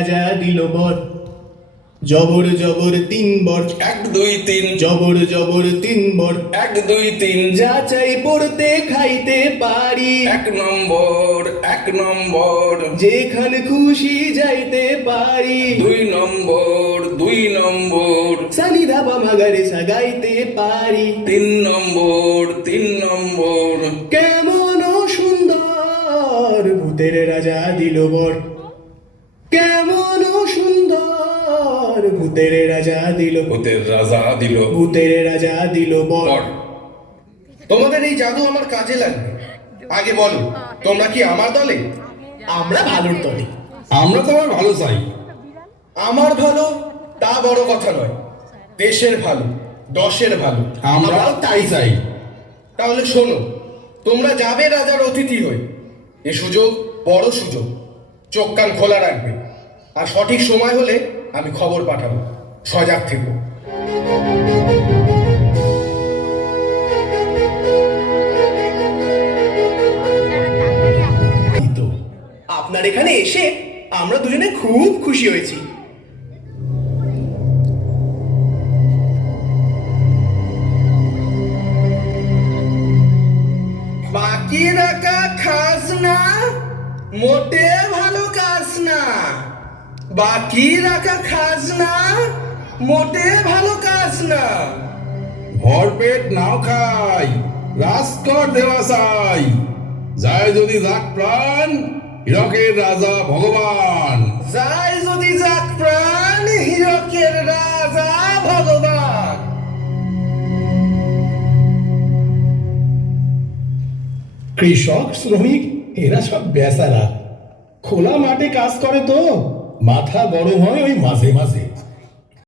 রাজা দিল বর। জবর জবর তিন বর, 1 2 3, জবর জবর তিন বর। 1 2 3, যা চাই পড়তে খাইতে পারি, 1 নম্বর 1 নম্বর, যেখানে খুশি যাইতে পারি। 2 নম্বর 2 নম্বর, সানি ধাবা মাগারে সাগাইতে পারি। 3 নম্বর 3 নম্বর, কেমন সুন্দর ভূতের রাজা দিল বর। কেমন সুন্দর ভূতের রাজা দিল, ভূতের রাজা দিল ভূতের রাজা দিল বর। বর। তোমাদের এই জাদু আমার কাজে লাগবে। আগে বলো, তোমরা কি আমার দলে? আমরা ভালোর দলে। আমরা তোমার ভালো চাই। আমার ভালো তা বড় কথা নয়, দেশের ভালো, দশের ভালো। আমরাও তাই চাই। তাহলে শোনো, তোমরা যাবে রাজার অতিথি হয়ে। এ সুযোগ বড় সুযোগ, চোখ কান খোলা রাখবে। আর সঠিক সময় হলে আমি খবর পাঠাবো, সজাগ থেকো। তো আপনার এখানে এসে আমরা দুজনে খুব খুশি হয়েছি। বাকি রাখা খাস না, মোটে ভালো কাজ না। বাকি রাখা খাস না, মোটে ভালো কাজ না। ভরপেট নাও খাই, রাজকর দেওয়া চাই। যায় যদি যাক প্রাণ, হীরকের রাজা ভগবান। যাই যদি যাক প্রাণ, হীরকের রাজা ভগবান। কৃষক শ্রমিক এরা সব বেচারা খোলা মাঠে কাজ করে, তো মাথা গরম হয় ওই মাঝে মাঝে।